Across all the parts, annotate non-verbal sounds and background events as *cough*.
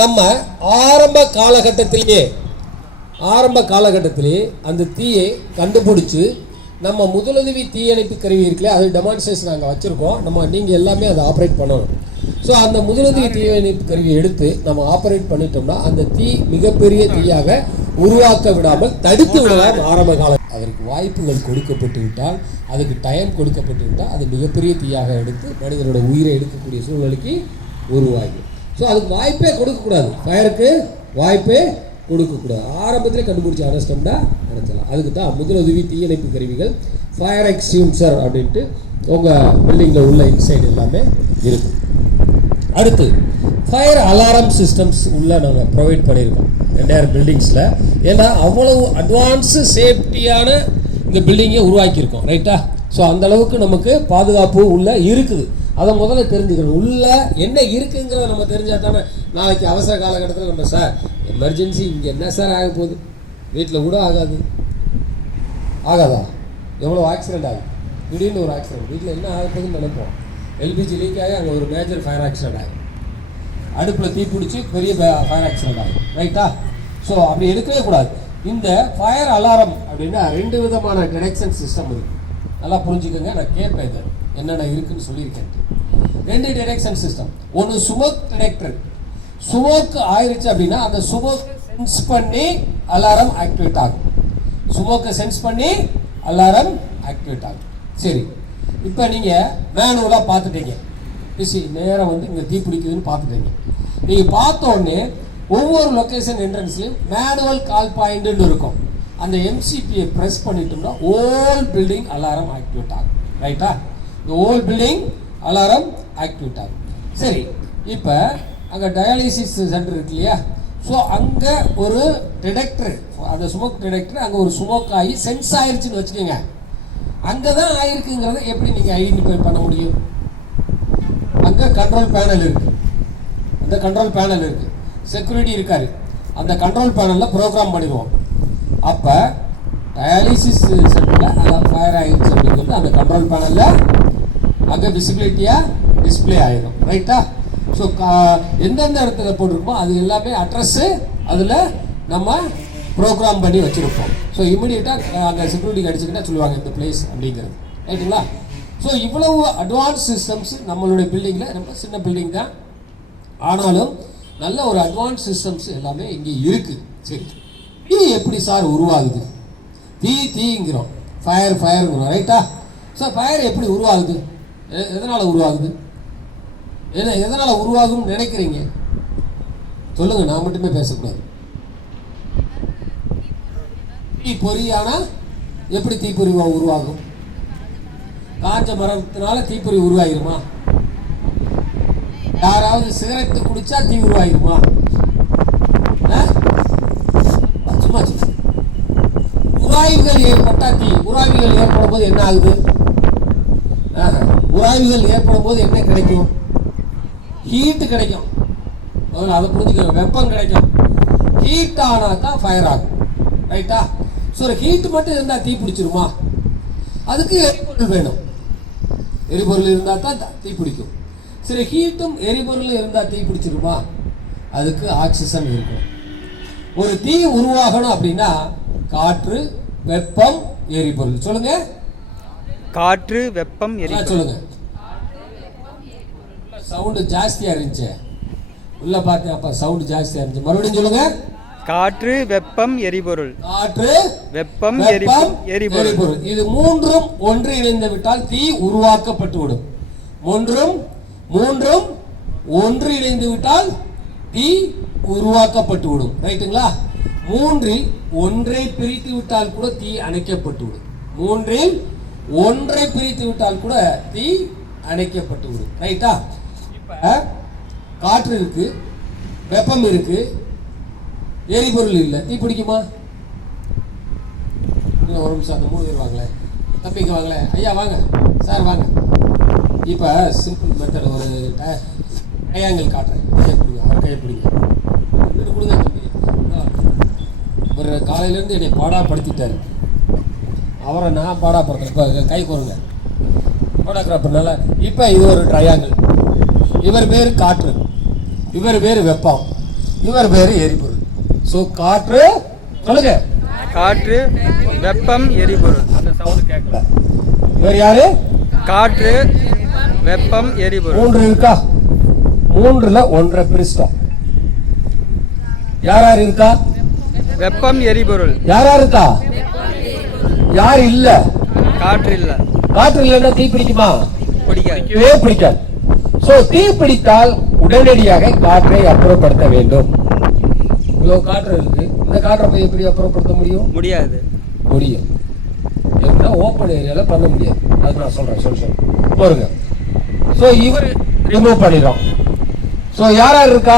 நம்ம ஆரம்ப காலகட்டத்திலேயே ஆரம்ப காலகட்டத்திலேயே அந்த தீயை கண்டுபிடிச்சி நம்ம முதலுதவி தீயணைப்பு கருவி இருக்குல்ல அது டெமான்ஸ்ட்ரேஷன் நாங்கள் வச்சுருக்கோம். நம்ம நீங்கள் எல்லாமே அதை ஆப்ரேட் பண்ணணும். ஸோ அந்த முதலுதவி தீயணைப்பு கருவியை எடுத்து நம்ம ஆப்ரேட் பண்ணிட்டோம்னா அந்த தீ மிகப்பெரிய தீயாக உருவாக்க விடாமல் தடுத்து விடலாம் ஆரம்ப காலம் அதற்கு வாய்ப்புகள் கொடுக்கப்பட்டு விட்டால் அதுக்கு டைம் கொடுக்கப்பட்டு விட்டால் அது மிகப்பெரிய தீயாக எடுத்து மனிதனோட உயிரை எடுக்கக்கூடிய சூழ்நிலைக்கு உருவாகும். ஸோ அதுக்கு வாய்ப்பே கொடுக்கக்கூடாது. ஃபயருக்கு வாய்ப்பே கொடுக்கக்கூடாது. ஆரம்பத்திலே கண்டுபிடிச்சி அடைச்சிட்டோம்னா அடைச்சிடலாம். அதுக்கு தான் முதலுதவி தீயணைப்பு கருவிகள் ஃபயர் எக்ஸ்டியூம்சர் அப்படின்ட்டு உங்கள் பில்டிங்கில் உள்ள இன்சைடு எல்லாமே இருக்குது அடுத்து ஃபயர் அலாரம் சிஸ்டம்ஸ் உள்ள நாங்கள் ப்ரொவைட் பண்ணியிருக்கோம். ரெண்டாயிரம் பில்டிங்ஸில் ஏன்னா அவ்வளவு அட்வான்ஸு சேஃப்டியான இந்த பில்டிங்கை உருவாக்கியிருக்கோம். ரைட்டா ஸோ அந்த அளவுக்கு நமக்கு பாதுகாப்பு உள்ள இருக்குது. அதை முதல்ல தெரிஞ்சுக்கணும். உள்ளே என்ன இருக்குங்கிறத நம்ம தெரிஞ்சா தானே நாளைக்கு அவசர காலகட்டத்தில் நம்ம சார் எமர்ஜென்சி இங்கே என்ன சார் ஆக போகுது? வீட்டில் கூட ஆகாது. ஆகாதா? எவ்வளோ ஆக்சிடென்ட் ஆகும் திடீர்னு ஒரு ஆக்சிடெண்ட் வீட்டில் என்ன ஆக போகுதுன்னு நினைப்போம் எல்பிஜி லீக் ஆகி அங்கே ஒரு மேஜர் ஃபயர் ஆக்சிடென்ட் ஆகும் அடுப்பில் தீ பிடிச்சி பெரிய ஃபயர் ஆக்சிடெண்ட் ஆகும் ரைட்டா ஸோ அப்படி எடுக்கவே கூடாது. இந்த ஃபயர் அலாரம் அப்படின்னா ரெண்டு விதமான டிடெக்ஷன் சிஸ்டம் இருக்குது நல்லா புரிஞ்சுக்கோங்க நான் கேட்பேன் இதை. என்னென்ன இருக்குன்னு சொல்லியிருக்கேன். ரெண்டு டிரெக்ஷன் சிஸ்டம் ஒன்று சுமோக் டிடெக்டர் சுமோக் ஆயிருச்சு அப்படின்னா அந்த சுமோக் சென்ஸ் பண்ணி அலாரம் ஆக்டிவேட் ஆகும். சுமோக்கை சென்ஸ் பண்ணி அலாரம் ஆக்டிவேட் ஆகும். சரி. இப்போ நீங்கள் மேனுவலாக பார்த்துட்டீங்க. பிசி நேரம் வந்து இங்கே தீ பிடிக்குதுன்னு பார்த்துட்டீங்க. நீங்கள் பார்த்த உடனே ஒவ்வொரு லொக்கேஷன் என்ட்ரன்ஸ்லையும் மேனுவல் கால் பாயிண்ட்டுன்னு இருக்கும். அந்த எம்சிபியை ப்ரெஸ் பண்ணிட்டோம்னா ஓல் பில்டிங் அலாரம் ஆக்டிவேட் ஆகும். ரைட்டா இந்த ஓல் பில்டிங் அலாரம் ஆக்டிவேட் ஆகும். சரி இப்போ அங்கே டயாலிசிஸ் சென்டர் இருக்கு இல்லையா? ஸோ அங்கே ஒரு டிடெக்டர் அந்த ஸ்மோக் டிடெக்டர் அங்கே ஒரு ஸ்மோக் ஆகி சென்ஸ் ஆயிடுச்சுன்னு வச்சுக்கோங்க. அங்கே தான் ஆயிருக்குங்கிறத எப்படி நீங்கள் ஐடென்டிஃபை பண்ண முடியும்? அங்கே கண்ட்ரோல் பேனல் இருக்குது அந்த கண்ட்ரோல் பேனல் இருக்குது செக்யூரிட்டி இருக்காரு. அந்த கண்ட்ரோல் பேனலில் ப்ரோக்ராம் பண்ணிடுவோம். அப்போ டயாலிசிஸ் சென்டரில் அதான் ஃபயர் ஆகிடுச்சு அப்படிங்கிறது அந்த கண்ட்ரோல் பேனலில் அங்கே விசிபிலிட்டியாக டிஸ்ப்ளே ஆகிடும் ரைட்டா ஸோ எந்தெந்த இடத்துல போட்டிருக்கோமோ அது எல்லாமே அட்ரஸ்ஸு அதில் நம்ம ப்ரோக்ராம் பண்ணி வச்சுருப்போம். ஸோ இமீடியட்டாக அங்கே செக்யூரிட்டி அடிச்சுக்கிட்டா சொல்லுவாங்க இந்த பிளேஸ் அப்படிங்கிறது. ரைட்டுங்களா ஸோ இவ்வளவு அட்வான்ஸ் சிஸ்டம்ஸ் நம்மளுடைய பில்டிங்கில் ரொம்ப சின்ன பில்டிங் தான். ஆனாலும் நல்ல ஒரு அட்வான்ஸ் சிஸ்டம்ஸ் எல்லாமே இங்கே இருக்குது சரி. தீ எப்படி சார் உருவாகுது? தீ தீங்கிறோம். ஃபயர் ஃபயருங்கிறோம் ரைட்டா ஸோ ஃபயர் எப்படி உருவாகுது? எதனால் உருவாகுது? ஏன்னா எதனால் உருவாகும்னு நினைக்கிறீங்க? சொல்லுங்கள் நான் மட்டுமே பேசக்கூடாது. தீ பொறியானா எப்படி தீப்பொறி உருவாகும்? காஞ்ச மரத்தினால தீப்பொறி உருவாகிருமா யாராவது சிகரெட்டு குடிச்சா தீ உருவாகிருமா ஆ? சும்மா சும்மா. உராய்வுகள் ஏற்பட்டா தீ உராய்வுகள் ஏற்படும் போது என்ன ஆகுது? ஆஹா. உராய்வுகள் ஏற்படும் போது என்ன கிடைக்கும்? ஹீட்டு கிடைக்கும். முதல்ல அதை புரிஞ்சுக்கணும். வெப்பம் கிடைக்கும். ஹீட் ஆனால் தான் ஃபயர் ஆகும் ரைட்டா ஸோ ஒரு ஹீட் மட்டும் இருந்தால் தீ பிடிச்சிருமா? அதுக்கு எரிபொருள் வேணும். எரிபொருள் இருந்தால் தான் தீ பிடிக்கும். சரி ஹீட்டும் எரிபொருளும் இருந்தால் தீ பிடிச்சிருமா? அதுக்கு ஆக்சிஜன் இருக்கும். ஒரு தீ உருவாகணும் அப்படின்னா காற்று வெப்பம் எரிபொருள். சொல்லுங்கள் காற்று வெப்பம் எரிபொருள். சொல்லுங்க. சவுண்டு ஜாஸ்தியா இருந்துச்சு உள்ள பார்த்தேன் அப்ப சவுண்டு ஜாஸ்தியா இருந்துச்சு மறுபடியும் சொல்லுங்க. காற்று வெப்பம் எரிபொருள். காற்று வெப்பம் எரிபொருள். எரிபொருள். இது மூன்றும் ஒன்று இணைந்து விட்டால் தீ உருவாக்கப்பட்டுவிடும். மூன்றும் மூன்றும் ஒன்று இணைந்து விட்டால் தீ உருவாக்கப்பட்டுவிடும். ரைட்டுங்களா? மூன்றில் ஒன்றை பிரித்து விட்டால் கூட தீ அணைக்கப்பட்டுவிடும். மூன்றில் ஒன்றை பிரித்து விட்டால் கூட தீ அணைக்கப்பட்டுவிடும். ரைட்டா காற்று இருக்கு வெப்பம் இருக்கு எரிபொருள் இல்லை. தீ பிடிக்குமா? இல்லை ஒரு நிமிஷம் அந்த மூணு பேர் வாங்களேன். தம்பிங்க வாங்களேன். ஐயா வாங்க. சார் வாங்க. இப்போ சிம்பிள் மெத்தட் ஒரு கையாங்கல் காட்டுறேன். கையை பிடிங்க அவர் கையை பிடிங்க. கொடுங்க தம்பி. ஒரு காலையிலேருந்து என்னை பாடாப்படுத்திட்டாரு அவரை நான் பாடாப்படுறேன் இப்போ கை கோருங்க ஃபோட்டோகிராஃபர்னால இப்போ இது ஒரு ட்ரையாங்கிள் இவர் பேர் காற்று. இவர் பேர் வெப்பம். இவர் பேரு எரிபொருள். ஸோ காற்று சொல்லுங்க. காற்று வெப்பம் எரிபொருள். அந்த சவுண்ட் கேட்கல இவர் யாரு? காற்று வெப்பம் எரிபொருள். மூன்று இருக்கா? மூன்றுல ஒன்றரை பிரிச்சிட்டோம் யார் யார் இருக்கா? வெப்பம் எரிபொருள். யார் யார் இருக்கா? யார் இல்ல? காற்று இல்ல. காற்று இல்லைன்னா தீ பிடிக்குமா? பிடிக்காது. பிடிக்காது. சோ தீ பிடித்தால் உடனடியாக காற்றை அப்புறப்படுத்த வேண்டும். இவ்வளவு காற்று இருக்கு. இந்த காற்றை போய் எப்படி அப்புறப்படுத்த முடியும்? முடியாது. முடியும். எப்படின்னா ஓப்பன் ஏரியால பண்ண முடியாது. அது நான் சொல்றேன் சொல்றேன் பாருங்க. சோ இவர் ரிமூவ் பண்ணிடுறோம் சோ யார் யார் இருக்கா?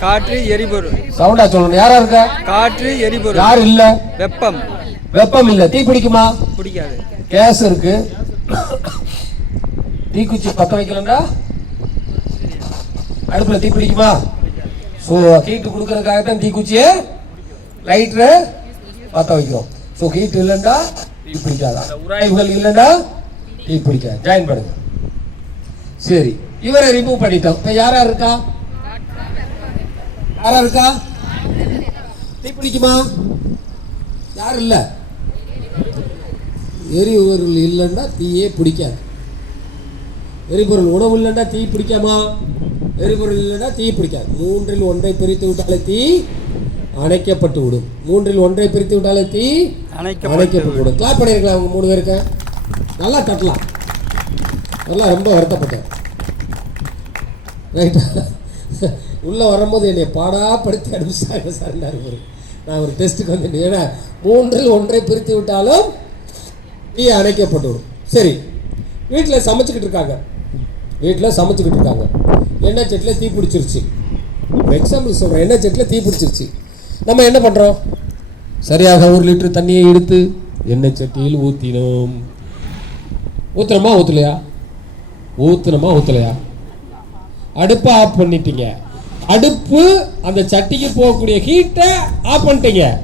காற்று எரிபொருள். சவுண்டா சொல்லணும். யாரா இருக்கா? காற்று எரிபொருள். யார் இல்ல? வெப்பம். வெப்பம் இல்ல தீ பிடிக்குமா பிடிக்காது கேஸ் இருக்கு. தீக்குச்சி பத்த வைக்கலண்டா அடுப்புல தீ பிடிக்குமா ஸோ ஹீட்டு கொடுக்கறதுக்காக தான் தீக்குச்சியை லைட்டரை பத்த வைக்கிறோம். ஸோ ஹீட் இல்லைண்டா தீ பிடிக்காது உராய்வுகள் இல்லைண்டா தீ பிடிக்காது ஜாயின் பண்ணுங்க. சரி இவரை ரிமூவ் பண்ணிட்டோம். இப்போ யாரா இருக்கா? யாரா இருக்கா? தீ பிடிக்குமா யாரும் இல்லை. எரிபொருள் இல்லைன்னா தீயே பிடிக்காது. எரிபொருள் உணவு இல்லைன்னா தீ பிடிக்காமா? எரிபொருள் இல்லைன்னா தீ பிடிக்காது. மூன்றில் ஒன்றை பிரித்து விட்டாலே தீ அணைக்கப்பட்டு விடும். மூன்றில் ஒன்றை பிரித்து விட்டாலே தீ அணைக்கப்பட்டு விடும். கிளாப் பண்ணிருக்கலாம் அவங்க மூணு பேருக்கு. நல்லா தட்டலாம். நல்லா ரொம்ப வருத்தப்பட்டேன். ரைட்டா *laughs* உள்ளே வரும்போது என்னை பாடாப்படுத்தி அனுப்பிச்சாங்க சார் நான் ஒரு டெஸ்ட்டுக்கு வந்தேன். ஏன்னா மூன்றில் ஒன்றை பிரித்து விட்டாலும் தீ அணைக்கப்பட்டுவிடும் சரி. வீட்டில் சமைச்சுக்கிட்டு இருக்காங்க. வீட்டில் சமைச்சுக்கிட்டு இருக்காங்க. எண்ணெய் சட்டியில் தீ பிடிச்சிருச்சு. எக்ஸாம்பிள் சொல்கிறேன் எண்ணெய் சட்டியில் தீ பிடிச்சிருச்சு. நம்ம என்ன பண்ணுறோம் சரியாக ஒரு லிட்டர் தண்ணியை எடுத்து எண்ணெய் சட்டியில் ஊற்றினோம் ஊற்றுனோமா ஊற்றலையா ஊற்றுனோமா ஊற்றலையா அடுப்பை ஆஃப் பண்ணிட்டீங்க. அடுப்பு அந்த சட்டிக்கு போகக்கூடிய ஹீட்டை ஆஃப் பண்ணிட்டீங்க.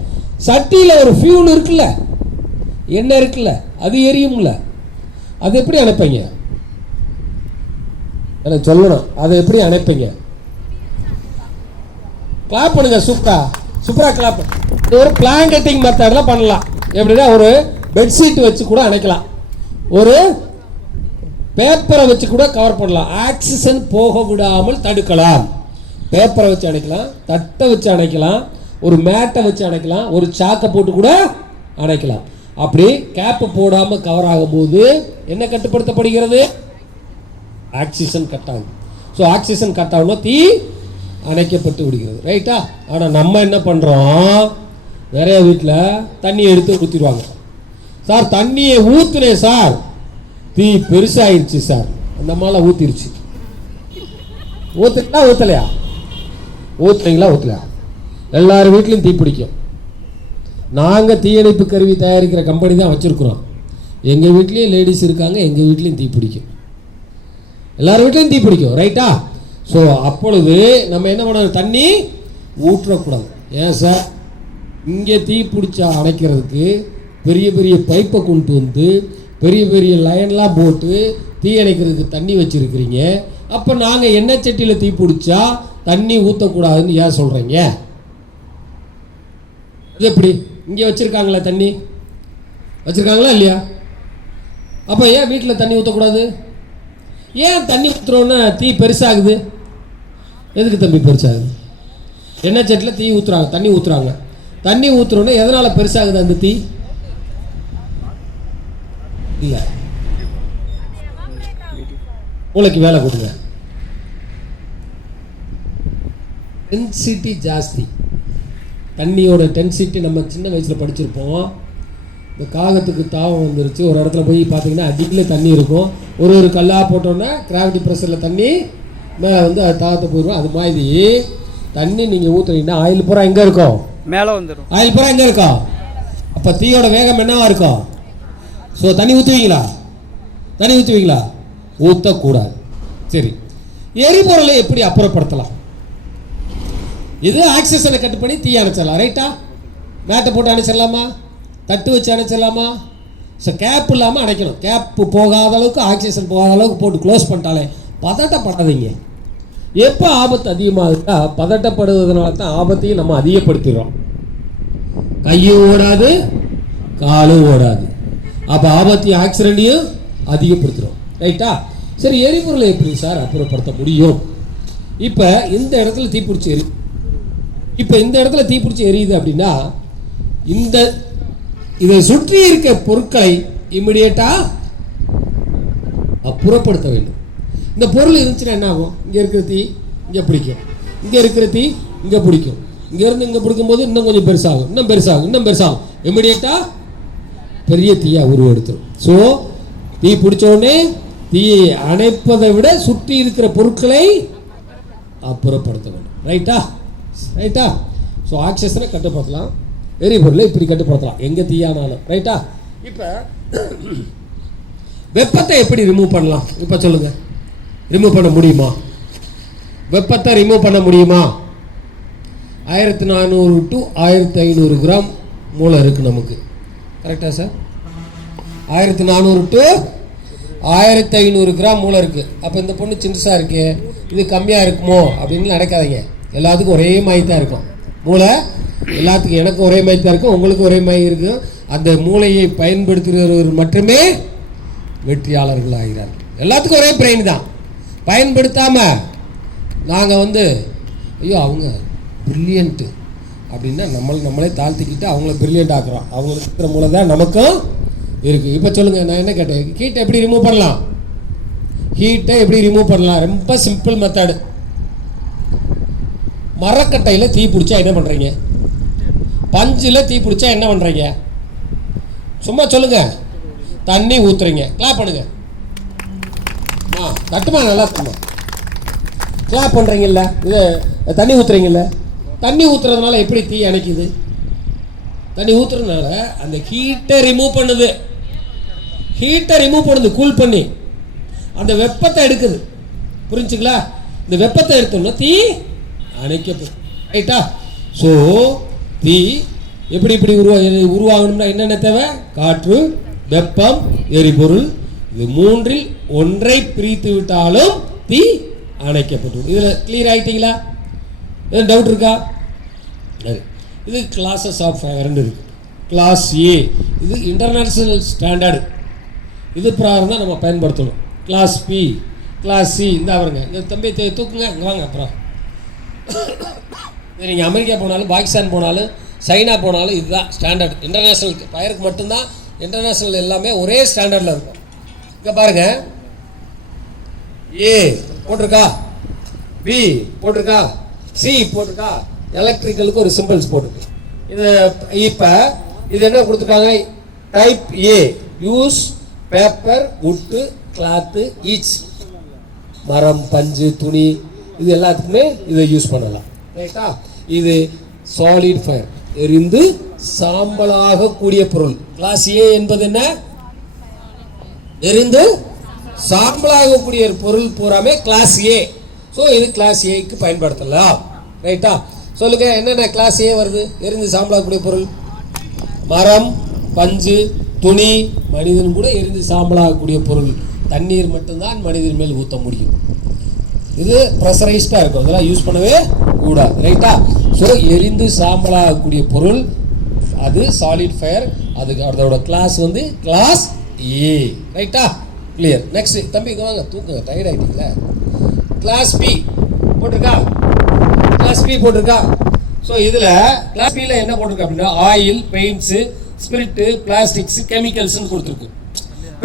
சட்டியில் ஒரு ஃபியூல் இருக்குல்ல? எண்ணெய் இருக்குல்ல? அது எரியும்ல. அது எப்படி அணைப்பீங்க? எனக்கு சொல்லணும். அதை எப்படி அணைப்பீங்க? கிளாப் பண்ணுங்க சூப்பரா. சூப்பரா கிளாப் இது ஒரு பிளாங்கெட்டிங் மெத்தடில் பண்ணலாம். எப்படின்னா ஒரு பெட்ஷீட் வச்சு கூட அணைக்கலாம். ஒரு பேப்பரை வச்சு கூட கவர் பண்ணலாம். ஆக்சிஜன் போக விடாமல் தடுக்கலாம். பேப்பரை வச்சு அணைக்கலாம். தட்டை வச்சு அணைக்கலாம். ஒரு மேட்டை வச்சு அணைக்கலாம். ஒரு சாக்கை போட்டு கூட அணைக்கலாம். அப்படி கேப்பு போடாமல் கவர் ஆகும்போது என்ன கட்டுப்படுத்தப்படுகிறது? ஆக்சிஜன் கட் ஆகும். ஸோ ஆக்சிஜன் கட் ஆகணும் தீ அணைக்கப்பட்டு விடுகிறது. ரைட்டா ஆனால் நம்ம என்ன பண்ணுறோம் நிறைய வீட்டில் தண்ணி எடுத்து ஊற்றிடுவாங்க சார் தண்ணியை ஊற்றுனேன் சார் தீ பெருசாகிருச்சு சார் அந்த மாதிரிலாம் ஊற்றிருச்சு ஊற்றுங்களா ஊற்றலையா ஊற்றுனீங்களா ஊற்றலையா எல்லார் வீட்லையும் தீ பிடிக்கும். நாங்கள் தீயணைப்பு கருவி தயாரிக்கிற கம்பெனி தான் வச்சுருக்குறோம். எங்கள் வீட்லேயும் லேடிஸ் இருக்காங்க எங்கள் வீட்லேயும் தீ பிடிக்கும். எல்லார் வீட்லேயும் தீ பிடிக்கும் ரைட்டா ஸோ அப்பொழுது நம்ம என்ன பண்ணணும்? தண்ணி ஊற்றக்கூடாது. ஏன் சார்? இங்கே தீ பிடிச்சா அணைக்கிறதுக்கு பெரிய பெரிய பைப்பை கொண்டு வந்து பெரிய பெரிய லைன்லாம் போட்டு தீ அணைக்கிறதுக்கு தண்ணி வச்சுருக்கிறீங்க. அப்போ நாங்கள் எண்ணெய் சட்டியில் தீ பிடிச்சா தண்ணி ஊற்றக்கூடாதுன்னு ஏன் சொல்கிறீங்க இது எப்படி? இங்கே வச்சுருக்காங்களா தண்ணி? வச்சுருக்காங்களா இல்லையா? அப்போ ஏன் வீட்டில் தண்ணி ஊற்றக்கூடாது ஏன் தண்ணி ஊற்றுறோன்னா தீ பெருசாகுது? எதுக்கு தம்பி பெருசாகுது? எண்ணெய் செட்டில் தீ ஊற்றுறாங்க தண்ணி ஊற்றுறாங்க தண்ணி ஊற்றுறோன்னா எதனால் பெருசாகுது அந்த தீ? இல்லை. மூளைக்கு வேலை கொடுங்க. டென்சிட்டி ஜாஸ்தி. தண்ணியோட டென்சிட்டி நம்ம சின்ன வயசில் படிச்சிருப்போம். இந்த காகத்துக்கு தாவம் வந்துருச்சு. ஒரு இடத்துல போய் பார்த்தீங்கன்னா அடிக்கில் தண்ணி இருக்கும். ஒரு ஒரு கல்லாக போட்டோன்னா கிராவிட்டி ப்ரெஷரில் தண்ணி மேலே வந்து அது தாகத்தை போயிடும். அது மாதிரி தண்ணி நீங்கள் ஊற்றுறீங்கன்னா ஆயில் பூரா எங்கே இருக்கும்? மேலே வந்துடும் ஆயில் பூரா எங்கே இருக்கும்? அப்போ தீயோட வேகம் என்னவா இருக்கும்? ஸோ தண்ணி ஊற்றுவீங்களா தண்ணி ஊற்றுவீங்களா ஊற்றக்கூடாது சரி. எரிபொருளை எப்படி அப்புறப்படுத்தலாம்? இது ஆக்சிஜனை கட் பண்ணி தீ அணைச்சிடலாம் ரைட்டா மேட்டை போட்டு அணைச்சிடலாமா? தட்டு வச்சு அணைச்சிடலாமா? ஸோ கேப் இல்லாமல் அணைக்கணும். கேப்பு போகாத அளவுக்கு ஆக்சிஜன் போகாத அளவுக்கு போட்டு க்ளோஸ் பண்ணிட்டாலே பதட்டப்படாதீங்க. எப்போ ஆபத்து அதிகமாக இருக்கா பதட்டப்படுவதனால தான் ஆபத்தையும் நம்ம அதிகப்படுத்திடுறோம். கையும் ஓடாது காலும் ஓடாது. அப்போ ஆபத்தையும் ஆக்சிடென்ட்டையும் அதிகப்படுத்துகிறோம் ரைட்டா சரி எரிபொருளை எப்படி சார் அப்புறப்படுத்த முடியும்? இப்போ இந்த இடத்துல தீப்பிடிச்சி எரி இப்போ இந்த இடத்துல தீப்பிடிச்சி எரியுது அப்படின்னா இந்த இதை சுற்றி இருக்க பொருட்களை இமிடியேட்டா அப்புறப்படுத்த வேண்டும். இந்த பொருள் இருந்துச்சுன்னா என்ன ஆகும்? இங்கே இருக்கிற தீ இங்கே பிடிக்கும். இங்கே இருக்கிற தீ இங்கே பிடிக்கும். இங்கேருந்து இங்கே பிடிக்கும்போது இன்னும் கொஞ்சம் பெருசாகும். இன்னும் பெருசாகும். இன்னும் பெருசாகும். இமிடியேட்டாக பெரிய தீயாக உருவெடுத்துடும் ஸோ தீ பிடிச்சோடனே தீயை அணைப்பதை விட சுற்றி இருக்கிற பொருட்களை அப்புறப்படுத்த வேண்டும். ரைட்டா ரைட்டா ஸோ ஆக்சிஜனை கட்டுப்படுத்தலாம். எரிபொருளை இப்படி கட்டுப்படுத்தலாம். எங்கே தீயானாலும். ரைட்டா இப்போ வெப்பத்தை எப்படி ரிமூவ் பண்ணலாம்? இப்போ சொல்லுங்கள் ரிமூவ் பண்ண முடியுமா? வெப்பத்தை ரிமூவ் பண்ண முடியுமா? ஆயிரத்தி நானூறு டு ஆயிரத்தி ஐநூறு கிராம் மூளை இருக்குது நமக்கு. கரெக்டா சார் ஆயிரத்தி நானூறு டு ஆயிரத்தி ஐநூறு கிராம் மூளை இருக்குது அப்போ இந்த பொண்ணு சின்னசாக இருக்கு. இது கம்மியாக இருக்குமோ? அப்படின்னு நினைக்காதீங்க. எல்லாத்துக்கும் ஒரே மாதிரி தான் இருக்கும். மூளை எல்லாத்துக்கும் எனக்கு ஒரே மாதிரி தான் இருக்கும் உங்களுக்கு ஒரே மாதிரி இருக்கும் அந்த மூளையை பயன்படுத்துகிறவர் மட்டுமே வெற்றியாளர்கள் ஆகிறார்கள் எல்லாத்துக்கும் ஒரே பிரெயின் தான். பயன்படுத்தாமல் நாங்கள் வந்து ஐயோ அவங்க பிரில்லியண்ட்டு அப்படின்னா நம்மளை நம்மளே தாழ்த்திக்கிட்டு அவங்கள பிரில்லியண்ட் ஆக்குறோம். அவங்களுக்கு இருக்கிற மூலம் தான் நமக்கும் இருக்குது இப்போ சொல்லுங்கள் நான் என்ன கேட்டேன்? ஹீட்டை எப்படி ரிமூவ் பண்ணலாம்? ஹீட்டை எப்படி ரிமூவ் பண்ணலாம்? ரொம்ப சிம்பிள் மெத்தடு மரக்கட்டையில் தீ பிடிச்சா என்ன பண்ணுறீங்க பஞ்சில் தீ பிடிச்சா என்ன பண்ணுறீங்க சும்மா சொல்லுங்க. தண்ணி ஊற்றுறீங்க கிளாப் பண்ணுங்க. ஆ தட்டுமா? நல்லா இருக்குமா? கிளாப் பண்ணுறீங்கல்ல இது தண்ணி ஊற்றுறீங்கல்ல தண்ணி ஊற்றுறதுனால எப்படி தீ அணைக்குது? தண்ணி ஊற்றுறதுனால அந்த ஹீட்டை ரிமூவ் பண்ணுது. ஹீட்டை ரிமூவ் பண்ணுது கூல் பண்ணி. அந்த வெப்பத்தை எடுக்குது. புரிஞ்சுங்களா? இந்த வெப்பத்தை எடுத்தோம்னா தீ அணைக்கப்படும். ரைட்டா ஸோ தீ எப்படி இப்படி உருவா உருவாகணும்னா என்னென்ன தேவை? காற்று வெப்பம் எரிபொருள். இது மூன்றில் ஒன்றை பிரித்து விட்டாலும் தீ அணைக்கப்பட்டு இதில் கிளியர் ஆகிட்டீங்களா எதுவும் டவுட் இருக்கா? இது கிளாஸஸ் ஆஃப் ஃபயர்னு இருக்கு. கிளாஸ் ஏ இது இன்டர்நேஷ்னல் ஸ்டாண்டர்டு இது பிரகாரம் தான் நம்ம பயன்படுத்தணும். கிளாஸ் பி கிளாஸ் சி இந்த வருங்க இந்த தம்பி தூ- தூக்குங்க. இங்கே வாங்க அப்புறம். இது நீங்கள் அமெரிக்கா போனாலும் பாகிஸ்தான் போனாலும் சைனா போனாலும் இதுதான் ஸ்டாண்டர்ட் இன்டர்நேஷ்னல் பயருக்கு மட்டும்தான் இன்டர்நேஷ்னல் எல்லாமே ஒரே ஸ்டாண்டர்டில் இருக்கும். இங்கே பாருங்கள் ஏ போட்டிருக்கா? பி போட்டிருக்கா? சி போட்டிருக்கா? எலக்ட்ரிக்கலுக்கு ஒரு சிம்பிள்ஸ் போட்டிருக்கு. இது இப்போ இது என்ன கொடுத்துருக்காங்க? Type A use paper wood cloth each மரம் பஞ்சு துணி இது எல்லாத்துக்குமே இதை யூஸ் பண்ணலாம். ரைட்டா இது சாலிட் ஃபயர் எரிந்து சாம்பலாக கூடிய பொருள். கிளாஸ் ஏ என்பது என்ன? எரிந்து சாம்பலாகக்கூடிய ஒரு பொருள் பூராமே கிளாஸ் ஏ ஸோ இது கிளாஸ் ஏக்கு பயன்படுத்தலாம். ரைட்டா சொல்லுங்க என்னென்ன கிளாஸ் ஏ வருது? எரிந்து சாம்பலாகக்கூடிய பொருள். மரம் பஞ்சு துணி மனிதன் கூட எரிந்து சாம்பலாகக்கூடிய பொருள். தண்ணீர் மட்டும்தான் மனிதன் மேல் ஊற்ற முடியும். இது ப்ரெஷரைஸ்டாக இருக்கும். அதெல்லாம் யூஸ் பண்ணவே கூடாது. ரைட்டா ஸோ எரிந்து சாம்பலாகக்கூடிய பொருள் அது சாலிட் ஃபயர் அதுக்கு அதோட கிளாஸ் வந்து கிளாஸ் ஏ ரைட்டா கிளியர் நெக்ஸ்ட் தம்பி வாங்க. தூக்குங்க டயர்ட் ஆகிட்டீங்களா கிளாஸ் பி போட்டிருக்கா? கிளாஸ் பி போட்டிருக்கா? ஸோ இதில் கிளாஸ் பியில் என்ன போட்டிருக்கா அப்படின்னா ஆயில் பெயிண்ட்ஸு ஸ்பிரிட்டு பிளாஸ்டிக்ஸ் கெமிக்கல்ஸ்னு கொடுத்துருக்கு.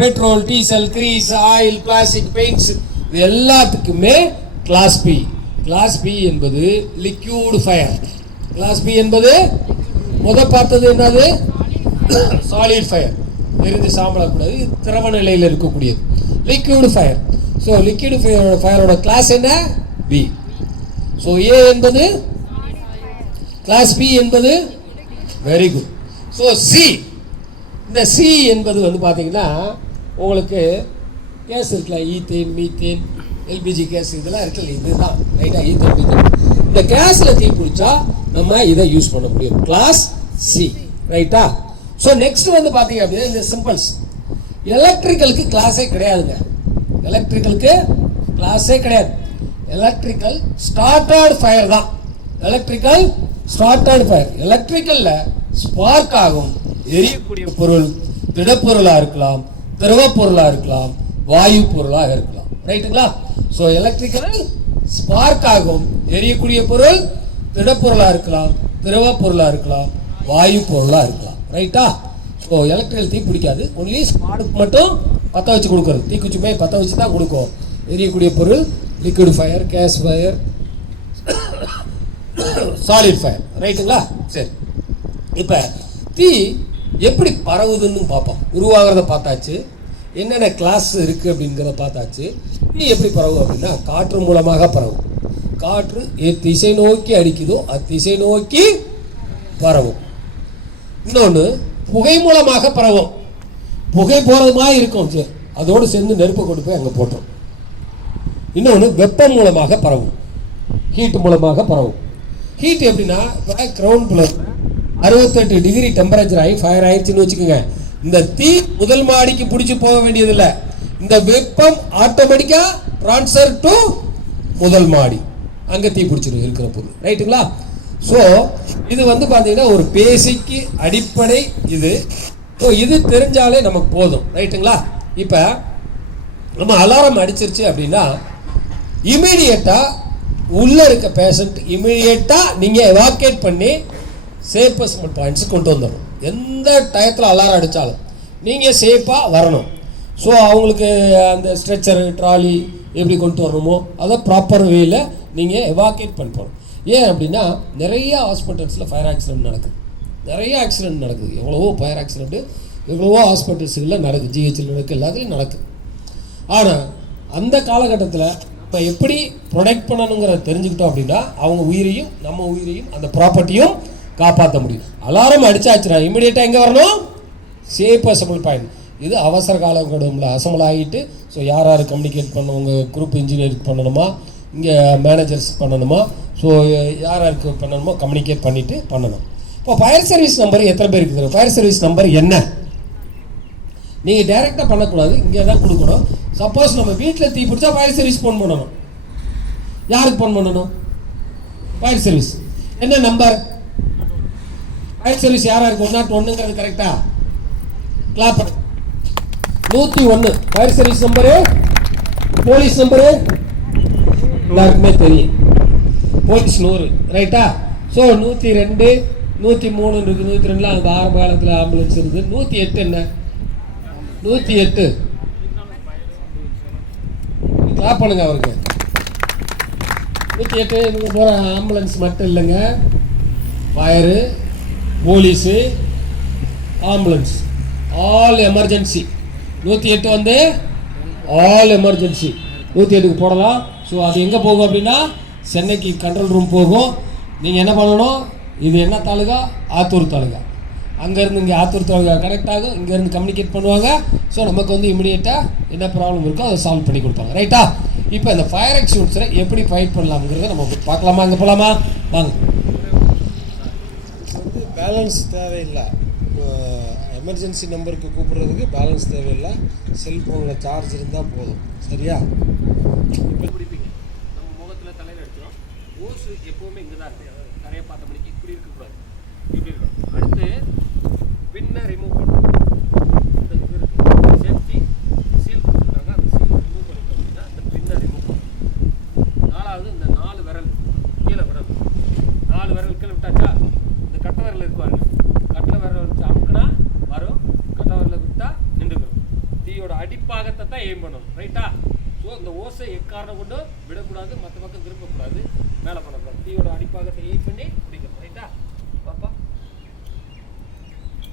Petrol diesel grease oil plastic paints இது எல்லாத்துக்குமே கிளாஸ் பி கிளாஸ் பி என்பது லிக்யூடு ஃபயர் கிளாஸ் பி என்பது முத பார்த்தது என்னது? சாலிட் ஃபயர் எரிந்து சாம்பலக்கூடாது திரவ நிலையில் இருக்கக்கூடியது. லிக்யூடு ஃபயர் ஸோ லிக்யூடு ஃபயரோட ஃபயரோட கிளாஸ் என்ன? பி ஸோ ஏ என்பது? கிளாஸ் பி என்பது? வெரி குட் ஸோ சி இந்த சி என்பது வந்து பார்த்தீங்கன்னா உங்களுக்கு கேஸ் இருக்குல்ல ஈத்தேன் மீத்தேன் எல்பிஜி கேஸ் இதெல்லாம் இருக்குல்ல இதுதான். ரைட்டாக ஈத்தர் மீத்தேன் இந்த கேஸில் தீ பிடிச்சா நம்ம இதை யூஸ் பண்ண முடியும். கிளாஸ் சி ரைட்டா ஸோ நெக்ஸ்ட் வந்து பார்த்தீங்க அப்படின்னா இந்த சிம்பிள்ஸ் எலக்ட்ரிக்கலுக்கு கிளாஸே கிடையாதுங்க. எலக்ட்ரிக்கலுக்கு கிளாஸே கிடையாது. எலக்ட்ரிக்கல் ஸ்டார்டர்ட் ஃபயர் தான். எலக்ட்ரிக்கல் ஸ்டார்டர்ட் ஃபயர் எலக்ட்ரிக்கலில் ஸ்பார்க் ஆகும். எரியக்கூடிய பொருள் திடப்பொருளாக இருக்கலாம் திரவ இருக்கலாம் வாயு பொருளாக இருக்கலாம். ரைட்டுங்களா ஸோ எலக்ட்ரிக்கல் ஸ்பார்க் ஆகும். எரியக்கூடிய பொருள் திடப்பொருளாக இருக்கலாம் திரவ பொருளாக இருக்கலாம் வாயு பொருளாக இருக்கலாம். ரைட்டா ஸோ எலக்ட்ரிக்கல் தீ பிடிக்காது. ஒன்லி ஸ்பார்க் மட்டும் பற்ற வச்சு கொடுக்குறது. போய் பற்ற வச்சு தான் கொடுக்கும். எரியக்கூடிய பொருள் liquid fire gas fire solid fire ரைட்டுங்களா சரி. இப்போ தீ எப்படி பரவுதுன்னு பார்ப்போம். உருவாகிறத பார்த்தாச்சு. என்னென்ன கிளாஸ் இருக்குது அப்படிங்கிறத பார்த்தாச்சு. இனி எப்படி பரவும் அப்படின்னா காற்று மூலமாக பரவும். காற்று திசை நோக்கி அடிக்குதோ அத்திசை நோக்கி பரவும். இன்னொன்று புகை மூலமாக பரவும். புகை போகிறது மாதிரி இருக்கும் சரி. அதோடு சேர்ந்து நெருப்பு கொண்டு போய் அங்கே போட்டுரும். இன்னொன்று வெப்பம் மூலமாக பரவும். ஹீட் மூலமாக பரவும். ஹீட் எப்படின்னா இப்போ கிரவுண்ட் ஃப்ளோர் அறுபத்தெட்டு டிகிரி டெம்பரேச்சர் ஆகி ஃபயர் ஆயிடுச்சுன்னு வச்சுக்கோங்க. இந்த தீ முதல் மாடிக்கு பிடிச்சி போக வேண்டியதில்லை. இந்த வெப்பம் ஆட்டோமேட்டிக்கா ட்ரான்ஸ்ஃபர் டு முதல் மாடி. அங்கே தீ பிடிச்சிடும் இருக்கிற பொருள். ரைட்டுங்களா? ஸோ இது வந்து பார்த்தீங்கன்னா ஒரு பேசிக்கு அடிப்படை இது. ஸோ இது தெரிஞ்சாலே நமக்கு போதும். ரைட்டுங்களா? இப்போ நம்ம அலாரம் அடிச்சிருச்சு அப்படின்னா இமீடியட்டாக உள்ளே இருக்க பேஷண்ட் இமீடியட்டாக நீங்கள் எவாக்கேட் பண்ணி சேஃபஸ்ட் பாயிண்ட்ஸ் கொண்டு வந்துடணும். எந்த டயத்தில் அலாரம் அடித்தாலும் நீங்கள் சேஃபாக வரணும். ஸோ அவங்களுக்கு அந்த ஸ்ட்ரெச்சரு ட்ராலி எப்படி கொண்டு வரணுமோ அதை ப்ராப்பர் வேயில் நீங்கள் எவாக்கேட் பண்ணி போகணும். ஏன் அப்படின்னா நிறைய ஹாஸ்பிட்டல்ஸில் ஃபயர் ஆக்சிடென்ட் நடக்குது. நிறைய ஆக்சிடென்ட் நடக்குது. எவ்வளவோ ஃபயர் ஆக்சிடென்ட்டு எவ்வளவோ ஹாஸ்பிட்டல்ஸுகளில் நடக்குது. ஜிஹெச்சில் நடக்குது எல்லாத்துலேயும் நடக்குது. ஆனால் அந்த காலகட்டத்தில் இப்போ எப்படி ப்ரொடெக்ட் பண்ணணுங்கிறத தெரிஞ்சுக்கிட்டோம் அப்படின்னா அவங்க உயிரையும் நம்ம உயிரையும் அந்த ப்ராப்பர்ட்டியும் காப்பாற்ற முடியும். அலாரம் அடிச்சாச்சுன்னா இமிடியேட்டாக எங்கே வரணும்? சேஃப் அசம்பிள் பாயிண்ட் இது அவசர காலகட்டம்ல அசம்பிள் ஆகிட்டு ஸோ யார் யார் கம்யூனிகேட் பண்ணவங்க குரூப் இன்ஜினியருக்கு பண்ணணுமா? இங்கே மேனேஜர்ஸ் பண்ணணுமா? ஸோ யார் யாருக்கு பண்ணணுமோ கம்யூனிகேட் பண்ணிவிட்டு பண்ணணும். இப்போ ஃபயர் சர்வீஸ் நம்பர் எத்தனை பேருக்கு இருக்குது ஃபயர் சர்வீஸ் நம்பர் என்ன? நீங்கள் டைரெக்டாக பண்ணக்கூடாது. இங்கே தான் கொடுக்கணும். சப்போஸ் நம்ம வீட்டில் தீ பிடிச்சா ஃபயர் சர்வீஸ் ஃபோன் பண்ணணும். யாருக்கு ஃபோன் பண்ணணும்? ஃபயர் சர்வீஸ் என்ன நம்பர் ஃபயர் சர்வீஸ் யாராக இருக்கு? ஒன் நாட் ஒன்றுங்கிறது கரெக்டா கிளாப் நூற்றி ஒன்று fire service number police number எல்லாருக்குமே தெரியும். போலீஸ் நூறு. ரைட்டா ஸோ நூற்றி ரெண்டு நூற்றி மூணு இருக்குது நூற்றி ரெண்டில் அந்த ஆரம்ப காலத்தில் ஆம்புலன்ஸ் இருக்குது. நூற்றி எட்டு என்ன? நூற்றி எட்டு. கிளாப் பண்ணுங்க அவருக்கு. நூற்றி எட்டு போகிற ஆம்புலன்ஸ் மட்டும் இல்லைங்க. Fire police ambulance. All emergency நூற்றி எட்டு வந்து ஆல் எமர்ஜென்சி நூற்றி எட்டுக்கு போடலாம். ஸோ அது எங்கே போகும் அப்படின்னா சென்னைக்கு கண்ட்ரோல் ரூம் போகும். நீங்கள் என்ன பண்ணணும்? இது என்ன தாலுகா? ஆத்தூர் தாலுகா. அங்கேருந்து இங்கே ஆத்தூர் தாலுகா கனெக்ட் ஆகும். இங்கேருந்து கம்யூனிகேட் பண்ணுவாங்க. ஸோ நமக்கு வந்து இமிடியேட்டாக என்ன ப்ராப்ளம் இருக்கோ அதை சால்வ் பண்ணி கொடுப்பாங்க. ரைட்டா இப்போ இந்த ஃபயர் எக்ஸ்டிங்ஸரை எப்படி ஃபைட் பண்ணலாம்ங்கிறத நம்ம பார்க்கலாமா? அங்கே போகலாமா வாங்க. வந்து பேலன்ஸ் தேவையில்லை. எமர்ஜென்சி நம்பருக்கு கூப்பிடுறதுக்கு பேலன்ஸ் தேவையில்லை. செல்ஃபோனில் சார்ஜ் இருந்தால் போதும். சரியா? இப்போ குடிப்பீங்க? நம்ம முகத்தில் தலையில் அடிச்சிடும் ஓசு எப்போவுமே இங்கே தான் இருக்குது நிறைய பார்த்த மணிக்கு இப்படி இருக்கக்கூடாது. இப்படி இருக்கணும். அடுத்து பின்னை ரிமூவ் பண்ணணும் இந்த இது இருக்கு சேஃப்டி சீல் கொடுத்துருக்காங்க அந்த சீல் ரிமூவ் பண்ணிட்டோம் அப்படின்னா இந்த பின்னை ரிமூவ் பண்ணணும் நாலாவது இந்த நாலு விரல் கீழே விரல் நாலு விரல் கீழே விட்டாச்சா இந்த கட்டை விரல் இருக்கு பாருங்க கட்டை விரல் வச்சு அமுக்குனா வரும் கட்டை விரலை விட்டா நின்றுக்கிறோம் தீயோட அடிப்பாகத்தை தான் எய்ம் பண்ணணும் ரைட்டா ஸோ இந்த ஓசை எக்காரணம் கொண்டு விடக்கூடாது மற்ற பக்கம் திருப்பக்கூடாது மேலே பண்ணக்கூடாது தீயோட அடிப்பாகத்தை எய்ம் பண்ணி பிடிக்கணும் ரைட்டா பாப்பா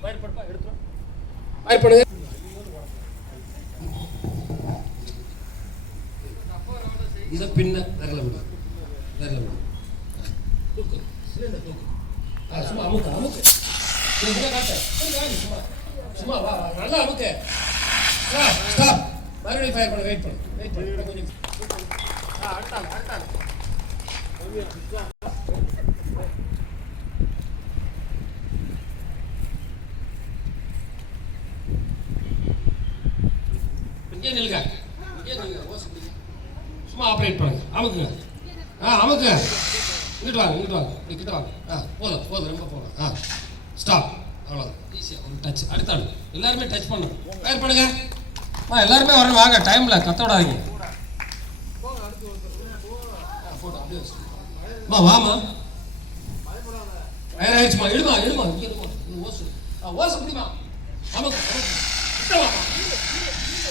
பயன்படுப்பா எடுத்துரும் பயப்படுங்க இதை பின்ன விரல விடு. விரல விடு. தூக்கு சிலிண்டர் தூக்கு ஆ சும்மா அமுக்கு அமுக்கு. சும்மா. சும்மா வா வா. நல்லா அமுக்கு. ஸ்டாப் மறுபடியும் ஃபயர் பண்ண வெயிட் பண்ணு. வெயிட் பண்ணு. கொஞ்சம். ஆ இங்கே நில்லுங்க ஓசி பிடிங்க. சும்மா ஆப்ரேட் பண்ணுங்க அமுக்குங்க ஆ அமுக்குங்க இங்கிட்டு வாங்க இங்கிட்டு வாங்க இப்படி கிட்ட வாங்க ஆ போதும் போதும் ரொம்ப போதும் ஆ ஸ்டாப் அவ்வளோதான் ஈஸியாக ஒரு டச் அடுத்த ஆள். எல்லாருமே டச் பண்ணும் ஃபயர் பண்ணுங்க. ஆ எல்லாருமே வரணும். வாங்க டைமில் கத்த விடாதீங்க. அப்படியே அம்மா வாமா ஃபயர் ஆயிடுச்சுமா? இழுமா எடுமா இங்கே எடுமா ஓசு. ஆ ஓசு முடியுமா அமுக்கு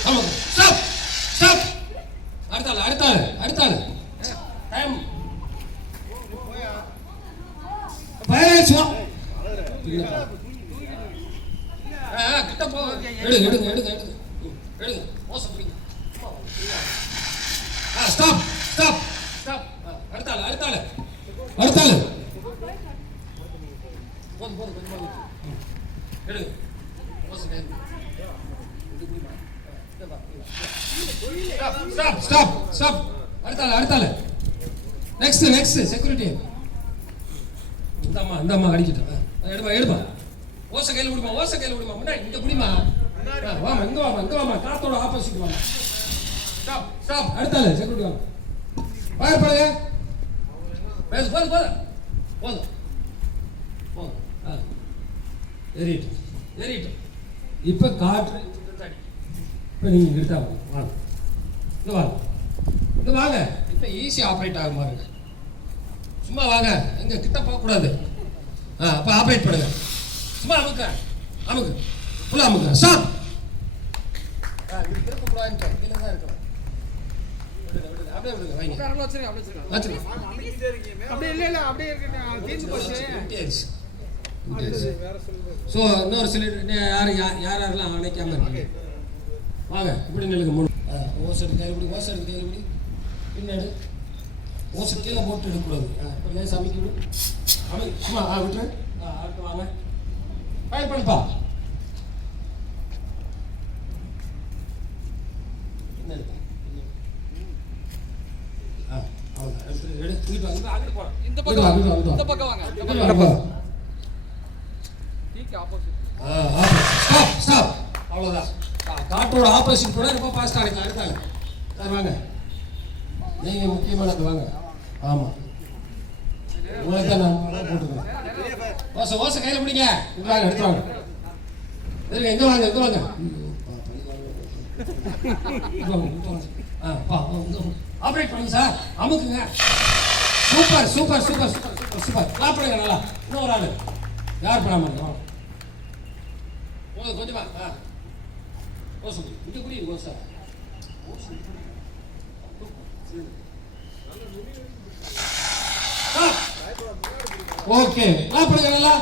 அமுக்கு ஸ்டாப் அடுத்தாள் அடுத்தாள் அடுத்தாள். டைம் ஃபயர் கிட்ட போ. எடுங்க எடுங்க எடுங்க எடுங்க. எடுங்க. மோசம் பிடிங்க. ஸ்டாப் ஸ்டாப் ஸ்டாப் அடுத்த ஆள் அடுத்த போதும் போதும் கொஞ்சம் போதும். எடுங்க. மோசம் ஸ்டாப் ஸ்டாப் ஸ்டாப் அடுத்த ஆள் அடுத்த நெக்ஸ்ட் நெக்ஸ்ட் செக்யூரிட்டி இந்தாம்மா இந்தாம்மா அடிக்கிட்டேன் எடுமா எடுமா. ஓசை கையில் விடுமா ஓசை கையில் விடுமா. முன்னாடி இங்க பிடிமா ஆ, வாமா இங்க வாமா இங்க வாமா காத்தோட ஆப்போசிட் வாமா ஸ்டாப் ஸ்டாப் அடுத்தால செக்யூரிட்டி வாங்க ஃபயர் பண்ணுங்க பேசு போதும் போதும் போதும் போதும் ஆ. ஏறிட்டு ஏறிட்டு இப்போ காற்று இப்போ நீங்கள் இங்கிட்டு வாங்க. இங்க வாங்க. இங்க வாங்க. இப்போ ஈஸி ஆப்ரேட் ஆகும் பாருங்க சும்மா வாங்க. எங்க கிட்ட போக கூடாது ஆ அப்ப ஆபரேட் பண்ணுங்க. சும்மா அமுக்க. அமுக்கு. ஃபுல்லா அமுக்க. ஸ்டாப் ஆ இது திருப்ப கூடாதுன்னு கீழே தான் இருக்கு ஸோ இன்னொரு சிலிண்டர் யார் யார் யார் யாரெல்லாம் அணைக்காம இருக்கீங்க? வாங்க இப்படி நில்லுங்க மூணு ஓசை எடுத்து கையில் பிடி ஓசை எடுத்து கையில் பிடி பின்னாடி ஓசை கீழே போட்டு எடுக்கக்கூடாது. இப்போ லேஸ் அமைக்க விடு. அமை சும்மா ஆ விட்டுரு. ஆ அடுத்து வாங்க. ஃபயர் பண்ணுப்பா. இந்த பக்கம் வாங்க. இந்த பக்கம் வாங்க. இந்த பக்கம் வா, இங்கிட்டு வா. டீக்கு ஆப்போசிட் ஸ்டாப் ஸ்டாப் அவ்வளோதான் கா- காட்டோட ஆப்போசிட் கூட ரொம்ப ஃபாஸ்ட்டாக இருக்கு இருக்காங்க சார் வாங்க. நீங்கள் முக்கியமானது வாங்க. ஆமாம் உங்களுக்கு தான் நான் போட்டுக்கிறேன். ஓசை ஓசை கையில் பிடிங்க. இங்கே வாங்க எடுத்து வாங்க. இருங்க எங்கே வாங்க. எங்கே வாங்க. ஆ ஆப்ரேட் பண்ணுங்க sir. அமுக்குங்க. Super super super super super. Super clap பண்ணுங்க நல்லா. இன்னொரு ஆள். யார் பண்ணாமல் இருக்கு கொஞ்சமா. ஆ. ஓசு இங்கே குடி ஓசா ஓகே கிளாப் பண்ணுங்க நல்லா